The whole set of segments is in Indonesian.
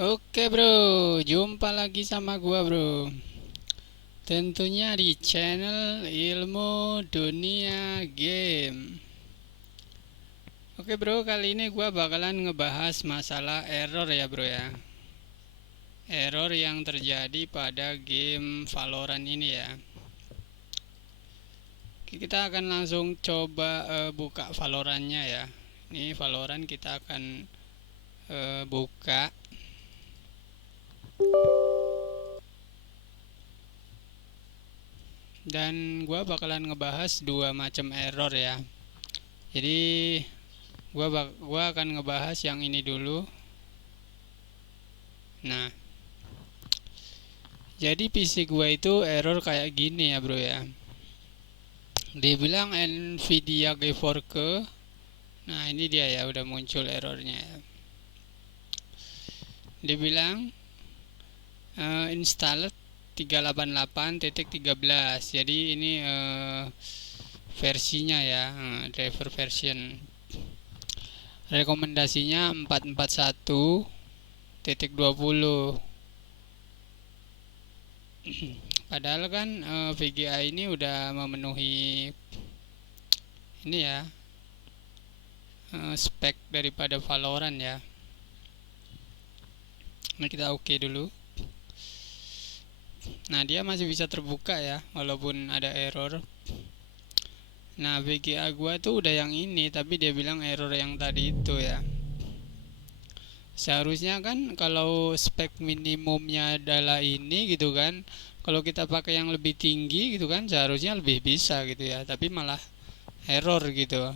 Oke bro, jumpa lagi sama gua bro. Tentunya di channel Ilmu Dunia Game. Oke bro, kali ini gua bakalan ngebahas masalah error ya bro ya. Error yang terjadi pada game Valorant ini ya. Oke, kita akan langsung coba buka Valorantnya ya. Ini Valorant kita akan buka. Dan gua bakalan ngebahas dua macam error ya. Jadi gua akan ngebahas yang ini dulu. Nah, jadi PC gua itu error kayak gini ya, Bro ya. Dibilang Nvidia GeForce. Nah, ini dia ya, udah muncul errornya ya. Dibilang installed 388.13. Jadi ini versinya ya, driver version. Rekomendasinya 441.20. Padahal kan VGA ini udah memenuhi ini ya, spek daripada Valorant ya. Nah, kita oke dulu. Nah, dia masih bisa terbuka ya walaupun ada error. Nah, VGA gua tuh udah yang ini, tapi dia bilang error yang tadi itu ya. Seharusnya kan kalau spek minimumnya adalah ini gitu kan, kalau kita pakai yang lebih tinggi gitu kan seharusnya lebih bisa gitu ya, tapi malah error gitu.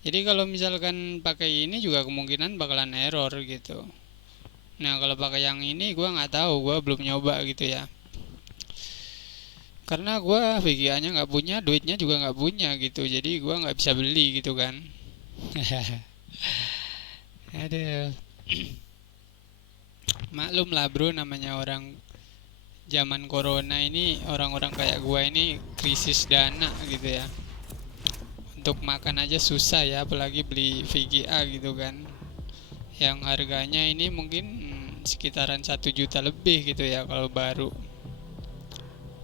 Jadi kalau misalkan pakai ini juga kemungkinan bakalan error gitu. Nah, kalau pakai yang ini gua nggak tahu, gua belum nyoba gitu ya, karena gua VGA nya nggak punya, duitnya juga nggak punya gitu, jadi gua nggak bisa beli gitu kan. Aduh. Maklum lah bro, namanya orang zaman corona ini, orang-orang kayak gua ini krisis dana gitu ya. Untuk makan aja susah ya, apalagi beli VGA gitu kan, yang harganya ini mungkin sekitaran 1 juta lebih gitu ya kalau baru.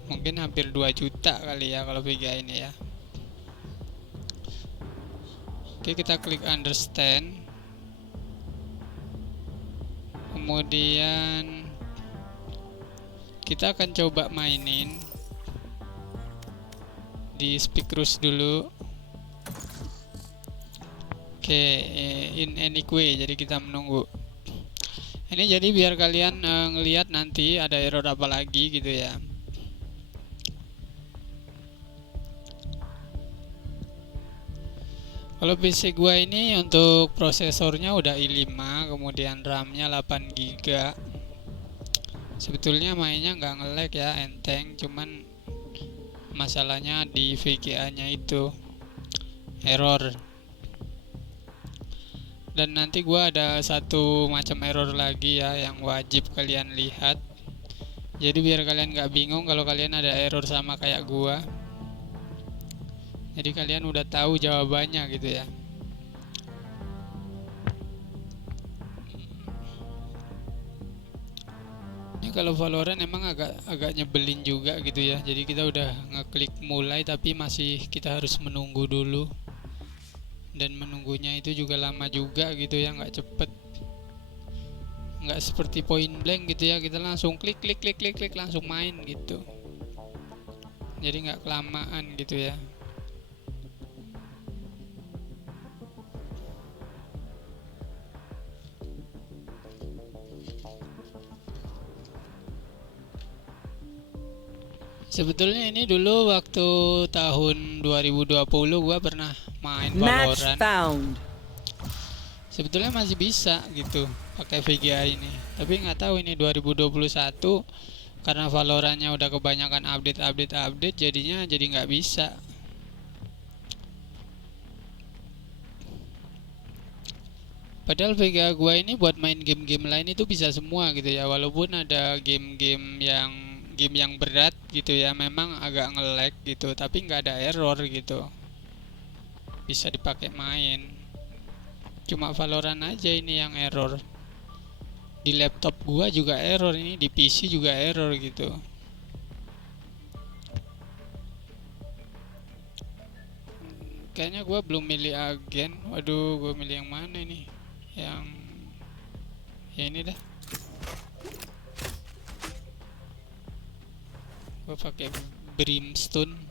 Mungkin hampir 2 juta kali ya kalau VGA ini ya. Oke, kita klik understand. Kemudian kita akan coba mainin di speak cruise dulu. Oke, in any way, jadi kita menunggu. Ini jadi biar kalian ngelihat nanti ada error apa lagi gitu ya. Kalau PC gua ini untuk prosesornya udah i5, kemudian RAM-nya 8 GB. Sebetulnya mainnya nggak nge-lag ya, enteng, cuman masalahnya di VGA-nya itu error. Dan nanti gua ada satu macam error lagi ya yang wajib kalian lihat. Jadi biar kalian nggak bingung kalau kalian ada error sama kayak gua. Jadi kalian udah tahu jawabannya gitu ya. Ini kalau Valorant emang agak nyebelin juga gitu ya. Jadi kita udah ngeklik mulai tapi masih kita harus menunggu dulu. Dan menunggunya itu juga lama juga gitu ya, nggak cepet. Nggak seperti point blank gitu ya, kita langsung klik klik klik klik klik langsung main gitu. Jadi nggak kelamaan gitu ya. Sebetulnya ini dulu waktu tahun 2020 gua pernah main Valorant. Sebetulnya masih bisa gitu pakai VGA ini. Tapi nggak tahu ini 2021 karena Valorantnya udah kebanyakan update jadinya jadi nggak bisa. Padahal VGA gua ini buat main game-game lain itu bisa semua gitu ya. Walaupun ada game yang berat gitu ya, memang agak nge-lag gitu, tapi nggak ada error gitu, bisa dipakai main. Cuma Valorant aja ini yang error. di laptop gua juga error, ini di PC juga error gitu. Kayaknya gua belum milih agen. Waduh, gua milih yang mana ini? Yang ya ini dah. Gua pakai brimstone.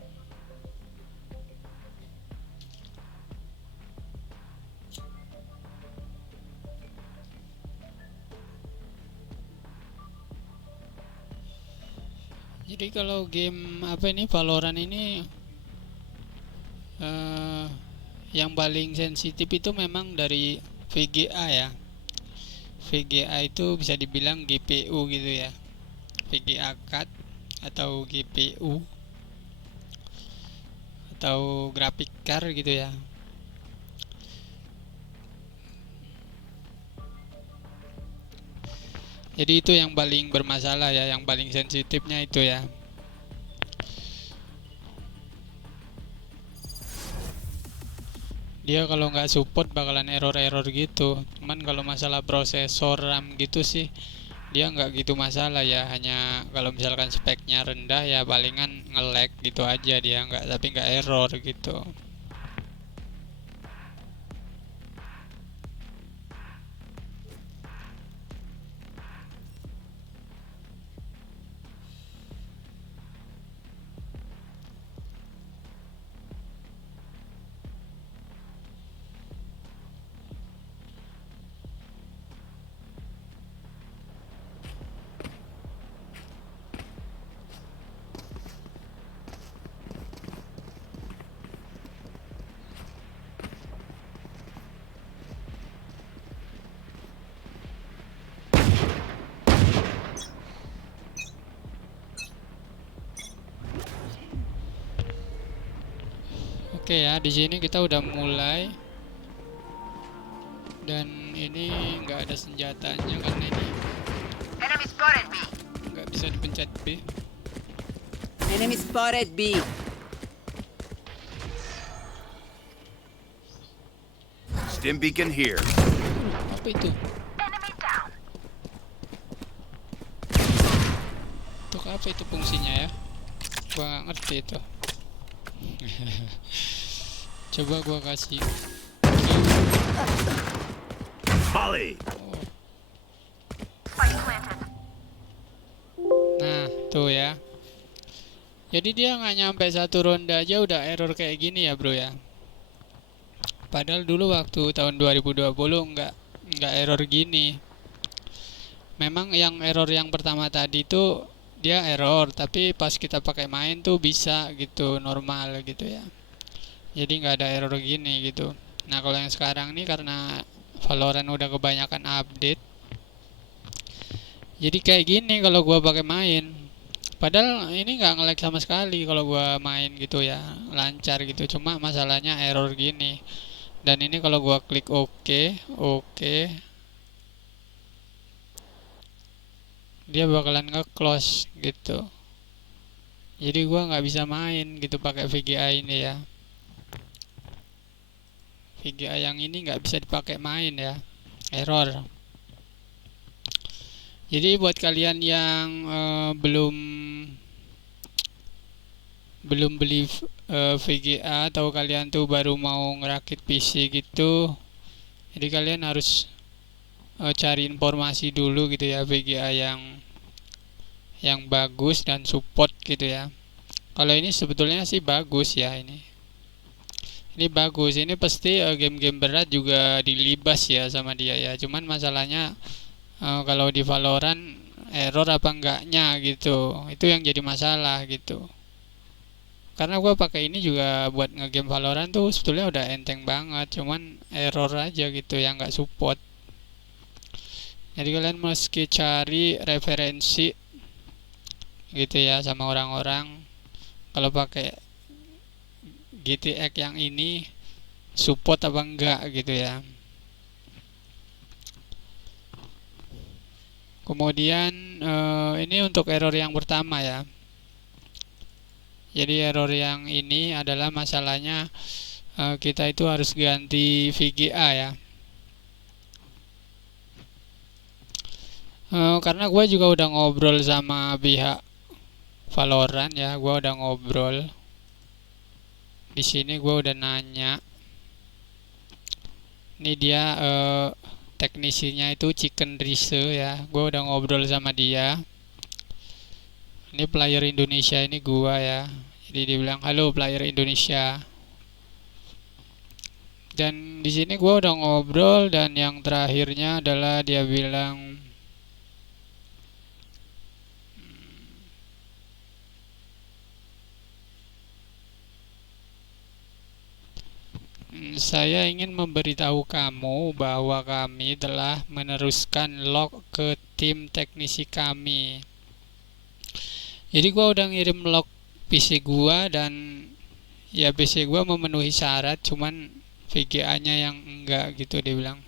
Jadi kalau game apa ini Valorant ini yang paling sensitif itu memang dari VGA ya. VGA itu bisa dibilang GPU gitu ya. VGA card atau GPU atau graphic card gitu ya. Jadi itu yang paling bermasalah ya, yang paling sensitifnya itu ya. Dia kalau nggak support bakalan error-error gitu. Cuman kalau masalah prosesor RAM gitu sih dia nggak gitu masalah ya. Hanya kalau misalkan speknya rendah ya palingan nge-lag gitu aja dia, nggak, tapi nggak error gitu. Oke ya, di sini kita udah mulai dan ini nggak ada senjatanya karena ini Enemy spotted B. nggak bisa dipencet B. Enemy spotted B. Stim beacon here. Apa itu? Enemy down. Untuk apa itu fungsinya ya? Gua nggak ngerti itu. Coba gua kasih. Volley. Oh. Spike planted. Nah, tuh ya. Jadi dia nggak nyampe satu ronde aja udah error kayak gini ya, bro ya. Padahal dulu waktu tahun 2020 nggak error gini. Memang yang error yang pertama tadi tuh dia error, tapi pas kita pakai main tuh bisa gitu, normal gitu ya. Jadi nggak ada error gini gitu. Nah kalau yang sekarang nih karena Valorant udah kebanyakan update, jadi kayak gini kalau gua pakai main. Padahal ini nggak nge-lag sama sekali kalau gua main gitu ya, lancar gitu. Cuma masalahnya error gini. Dan ini kalau gua klik OK, dia bakalan nge-close gitu. Jadi gua nggak bisa main gitu pakai VGA ini ya. VGA yang ini nggak bisa dipakai main ya, error. Jadi buat kalian yang belum beli VGA atau kalian tuh baru mau ngerakit PC gitu, jadi kalian harus cari informasi dulu gitu ya, VGA yang bagus dan support gitu ya. Kalau ini sebetulnya sih bagus ya, ini bagus, ini pasti game-game berat juga dilibas ya sama dia ya. Cuman masalahnya kalau di Valorant error apa enggaknya gitu, itu yang jadi masalah gitu. Karena gue pakai ini juga buat ngegame Valorant tuh sebetulnya udah enteng banget, cuman error aja gitu yang nggak support. Jadi kalian mesti cari referensi gitu ya sama orang-orang kalau pakai GTX yang ini support apa enggak gitu ya. Kemudian ini untuk error yang pertama ya. Jadi error yang ini adalah masalahnya kita itu harus ganti VGA ya. Karena gue juga udah ngobrol sama pihak Valorant ya, gue udah ngobrol. Di sini gue udah nanya. Ini dia teknisinya itu Chicken Rise ya, gue udah ngobrol sama dia. Ini player Indonesia ini gua ya. Jadi dia bilang halo player Indonesia. Dan di sini gua udah ngobrol dan yang terakhirnya adalah dia bilang saya ingin memberitahu kamu bahwa kami telah meneruskan log ke tim teknisi kami. Jadi gua udah ngirim log PC gua dan ya PC gua memenuhi syarat, cuman VGA-nya yang enggak gitu dia bilang.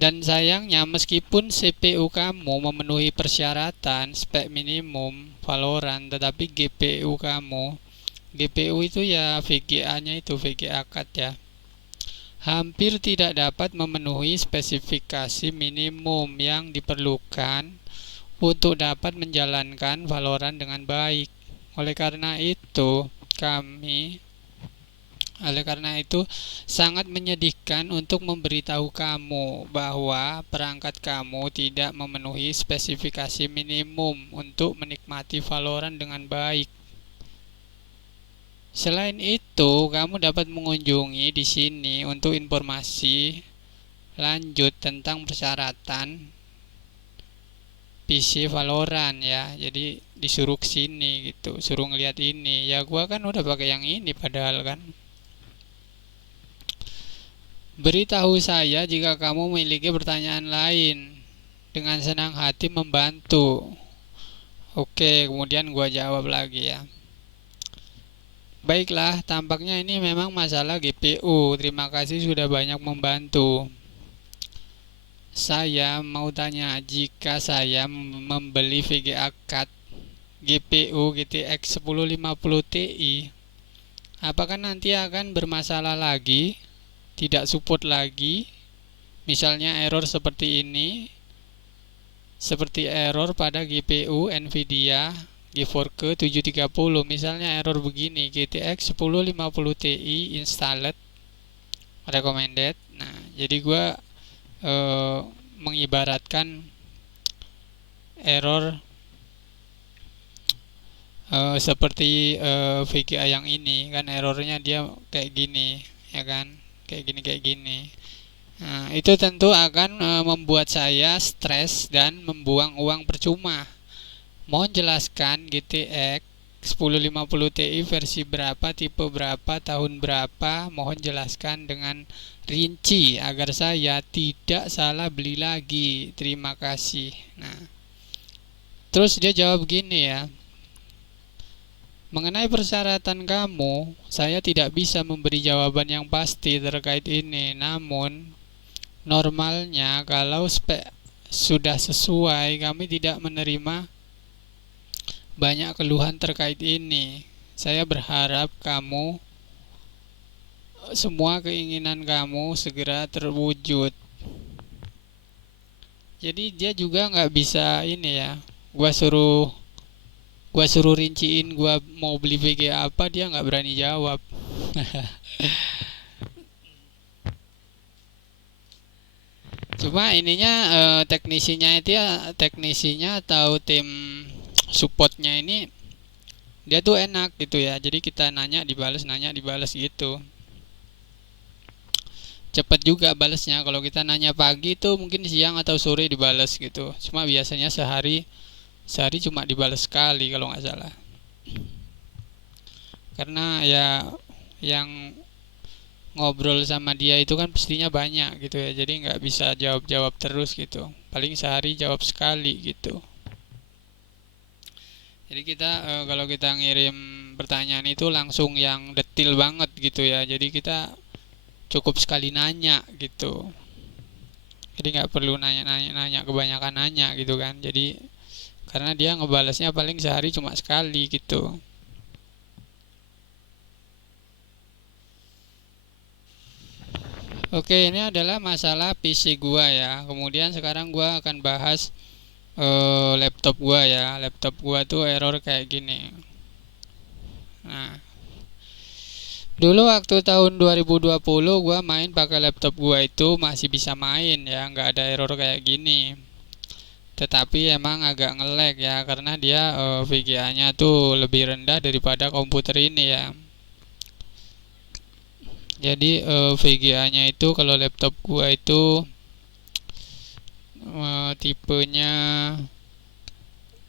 Dan sayangnya meskipun CPU kamu memenuhi persyaratan spek minimum Valorant, tetapi GPU itu ya VGA-nya itu VGA card ya, hampir tidak dapat memenuhi spesifikasi minimum yang diperlukan untuk dapat menjalankan Valorant dengan baik. Oleh karena itu, sangat menyedihkan untuk memberitahu kamu bahwa perangkat kamu tidak memenuhi spesifikasi minimum untuk menikmati Valorant dengan baik. Selain itu, kamu dapat mengunjungi di sini untuk informasi lanjut tentang persyaratan PC Valorant ya. Jadi disuruh sini gitu, suruh ngeliat ini. Ya gua kan udah pakai yang ini padahal kan. Beritahu saya jika kamu memiliki pertanyaan lain. Dengan senang hati membantu. Oke, kemudian gua jawab lagi ya. Baiklah, tampaknya ini memang masalah GPU. Terima kasih sudah banyak membantu. Saya mau tanya, jika saya membeli VGA card GPU GTX 1050 Ti, apakah nanti akan bermasalah lagi? Tidak support lagi? Misalnya error seperti ini, seperti error pada GPU Nvidia GeForce 730. Misalnya error begini, GTX 1050 Ti installed recommended. Nah, jadi gua mengibaratkan error seperti VGA yang ini kan, errornya dia kayak gini ya kan, kayak gini. Nah, itu tentu akan membuat saya stres dan membuang uang percuma. Mohon jelaskan GTX 1050 Ti versi berapa, tipe berapa, tahun berapa. Mohon jelaskan dengan rinci agar saya tidak salah beli lagi. Terima kasih. Nah, terus dia jawab gini ya. Mengenai persyaratan kamu, saya tidak bisa memberi jawaban yang pasti terkait ini. Namun, normalnya kalau spek sudah sesuai, kami tidak menerima banyak keluhan terkait ini. Saya berharap semua keinginan kamu segera terwujud. Jadi dia juga nggak bisa ini ya. Gua suruh rinciin gua mau beli VGA apa, dia nggak berani jawab. Cuma ininya teknisinya atau tim supportnya ini dia tuh enak gitu ya. Jadi kita nanya dibalas gitu. Cepet juga balasnya. Kalau kita nanya pagi tuh mungkin siang atau sore dibalas gitu. Cuma biasanya sehari cuma dibalas sekali kalau nggak salah. Karena ya yang ngobrol sama dia itu kan pastinya banyak gitu ya. Jadi nggak bisa jawab terus gitu. Paling sehari jawab sekali gitu. Jadi kita kalau kita ngirim pertanyaan itu langsung yang detail banget gitu ya. Jadi kita cukup sekali nanya gitu. Jadi nggak perlu nanya kebanyakan nanya gitu kan. Jadi karena dia ngebalasnya paling sehari cuma sekali gitu. Oke, ini adalah masalah PC gua ya. Kemudian sekarang gua akan bahas laptop gua ya. Laptop gua tuh error kayak gini. Nah, dulu waktu tahun 2020 gua main pakai laptop gua itu masih bisa main ya, nggak ada error kayak gini. Tetapi emang agak nge-lag ya karena dia VGA-nya tuh lebih rendah daripada komputer ini ya. Jadi VGA-nya itu kalau laptop gua itu tipenya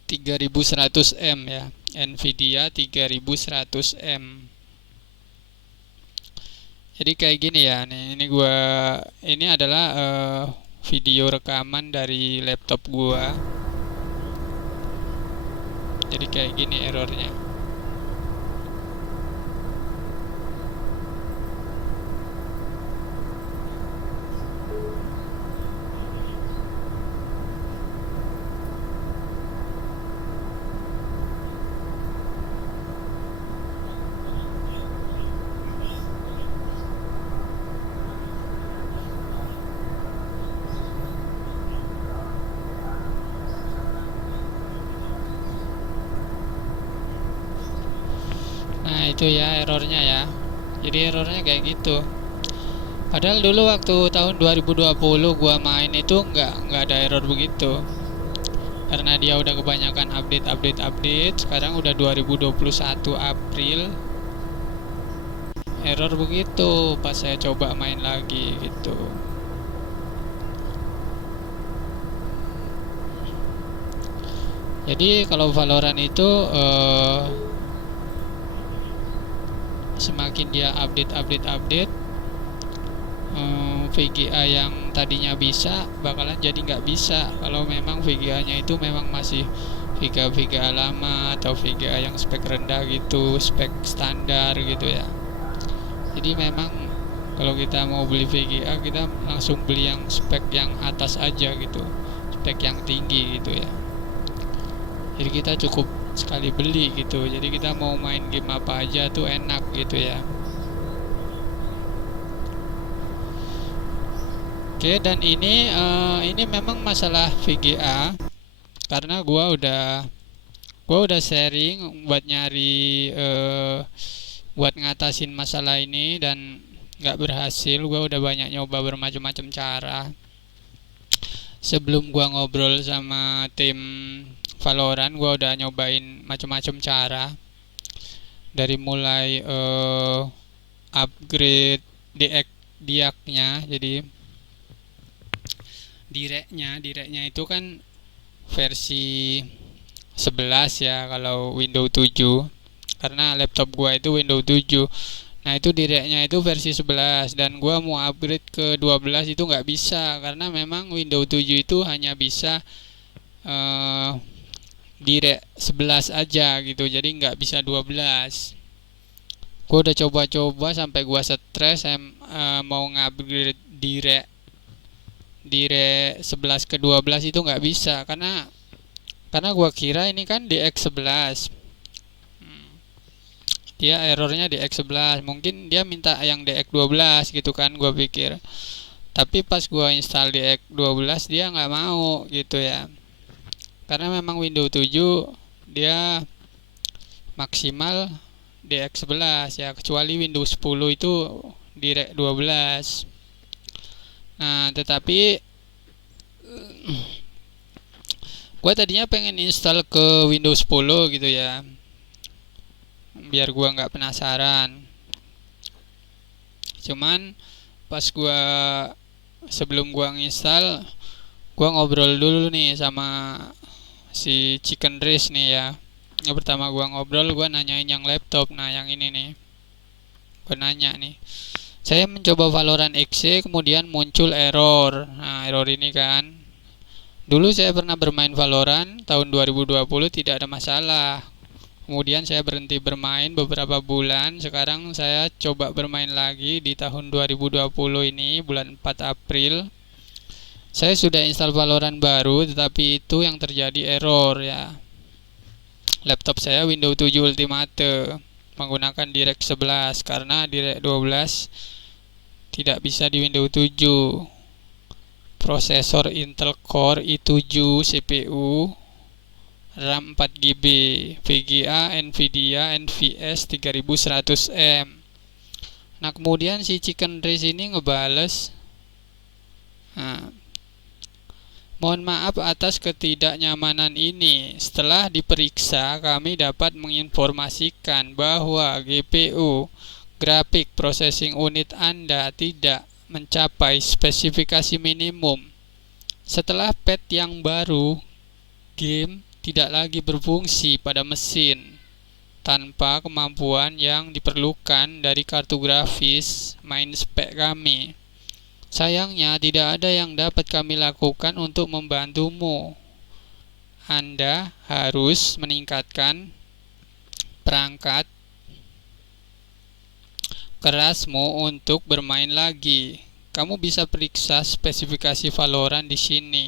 3100M ya. Nvidia 3100M. Jadi kayak gini ya, nih ini adalah video rekaman dari laptop gua. Jadi kayak gini errornya. Nah itu ya errornya ya. Jadi errornya kayak gitu. Padahal dulu waktu tahun 2020 gua main itu nggak ada error begitu. Karena dia udah kebanyakan update. Sekarang udah 2021 April. Error begitu pas saya coba main lagi gitu. Jadi kalau Valorant itu semakin dia update VGA yang tadinya bisa bakalan jadi nggak bisa kalau memang VGA-nya itu memang masih VGA lama atau VGA yang spek rendah gitu, spek standar gitu ya. Jadi memang kalau kita mau beli VGA kita langsung beli yang spek yang atas aja gitu, spek yang tinggi gitu ya. Jadi kita cukup sekali beli gitu, jadi kita mau main game apa aja tuh enak gitu ya. Oke, dan ini memang masalah VGA karena gua udah sharing buat nyari buat ngatasin masalah ini dan nggak berhasil. Gua udah banyak nyoba bermacam-macam cara. Sebelum gua ngobrol sama tim Valorant, gua udah nyobain macam-macam cara, dari mulai upgrade diaknya. Jadi direknya itu kan versi 11 ya kalau Windows 7, karena laptop gua itu Windows 7. Nah itu direknya itu versi 11 dan gua mau upgrade ke 12 itu nggak bisa karena memang Windows 7 itu hanya bisa direk 11 aja gitu, jadi nggak bisa 12. Gua udah coba-coba sampai gua stres mau ngupgrade direk 11 ke 12 itu nggak bisa karena gua kira ini kan DX11. Dia errornya DX11, mungkin dia minta yang DX12 gitu kan gua pikir. Tapi pas gua install DX12 dia nggak mau gitu ya. Karena memang Windows 7 dia maksimal DX11 ya, kecuali Windows 10 itu DirectX 12. Nah, tetapi gue tadinya pengen install ke Windows 10 gitu ya, biar gue nggak penasaran. Cuman pas sebelum gue nginstal, gue ngobrol dulu nih sama si Chicken Race nih ya. Yang pertama gue ngobrol, gue nanyain yang laptop. Nah yang ini nih, gue nanya nih, saya mencoba Valorant exe kemudian muncul error. Nah error ini kan, dulu saya pernah bermain Valorant tahun 2020 tidak ada masalah. Kemudian saya berhenti bermain beberapa bulan. Sekarang saya coba bermain lagi di tahun 2020 ini, bulan 4 April. Saya sudah install Valorant baru, tetapi itu yang terjadi error ya. Laptop saya Windows 7 Ultimate menggunakan DirectX 11 karena DirectX 12 tidak bisa di Windows 7. Prosesor Intel Core i7, CPU, RAM 4GB, VGA, Nvidia, NVS 3100M. Nah, kemudian si Chicken Race ini ngebales, nah, mohon maaf atas ketidaknyamanan ini. Setelah diperiksa, kami dapat menginformasikan bahwa GPU grafik processing unit Anda tidak mencapai spesifikasi minimum. Setelah patch yang baru, game tidak lagi berfungsi pada mesin tanpa kemampuan yang diperlukan dari kartu grafis main spek kami. Sayangnya tidak ada yang dapat kami lakukan untuk membantumu. Anda harus meningkatkan perangkat kerasmu untuk bermain lagi. Kamu bisa periksa spesifikasi Valorant di sini.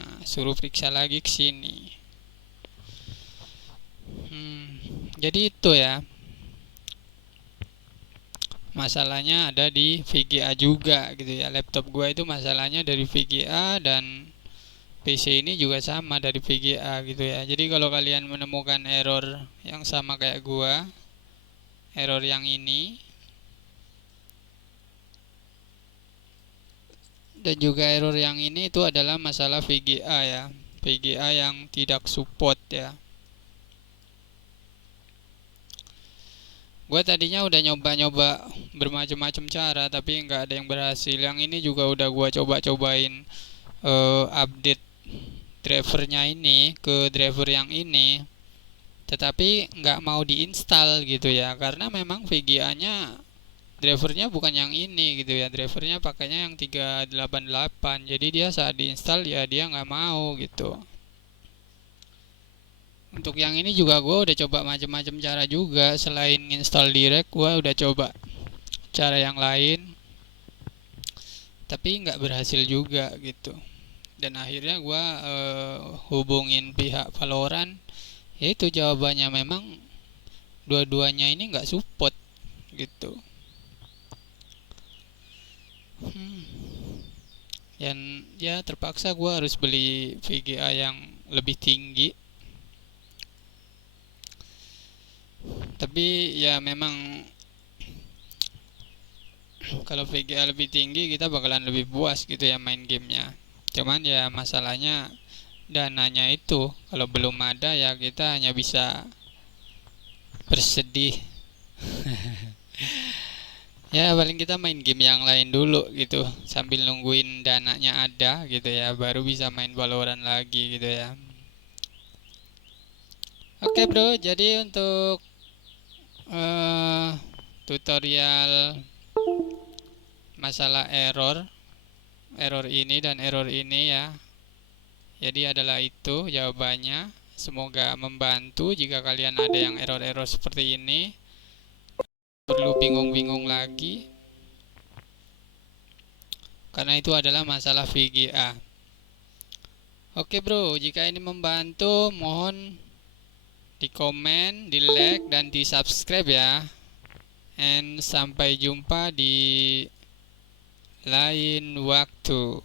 Nah, suruh periksa lagi ke sini. Jadi itu ya. Masalahnya ada di VGA juga gitu ya. Laptop gua itu masalahnya dari VGA, dan PC ini juga sama dari VGA gitu ya. Jadi kalau kalian menemukan error yang sama kayak gua, error yang ini dan juga error yang ini, itu adalah masalah VGA ya. VGA yang tidak support ya. Gue tadinya udah nyoba-nyoba bermacam-macam cara, tapi nggak ada yang berhasil. Yang ini juga udah gue coba-cobain update drivernya ini ke driver yang ini, tetapi nggak mau diinstal gitu ya, karena memang VGA-nya drivernya bukan yang ini gitu ya. Drivernya pakainya yang 388, jadi dia saat diinstal ya dia nggak mau gitu. Untuk yang ini juga gue udah coba macam-macam cara juga. Selain install direct, gue udah coba cara yang lain, tapi nggak berhasil juga gitu. Dan akhirnya gue hubungin pihak Valorant, yaitu jawabannya memang dua-duanya ini nggak support gitu. Dan ya terpaksa gue harus beli VGA yang lebih tinggi. Tapi ya memang kalau VGA lebih tinggi kita bakalan lebih puas gitu ya main gamenya. Cuman ya masalahnya dananya itu, kalau belum ada ya kita hanya bisa bersedih. Ya paling kita main game yang lain dulu gitu, sambil nungguin dananya ada gitu ya, baru bisa main Valorant lagi gitu ya. Oke bro, jadi untuk tutorial masalah error ini dan error ini ya, jadi adalah itu jawabannya. Semoga membantu. Jika kalian ada yang error seperti ini, perlu bingung-bingung lagi, karena itu adalah masalah VGA. Oke bro, jika ini membantu, mohon di komen, di like, dan di subscribe ya. And sampai jumpa di lain waktu.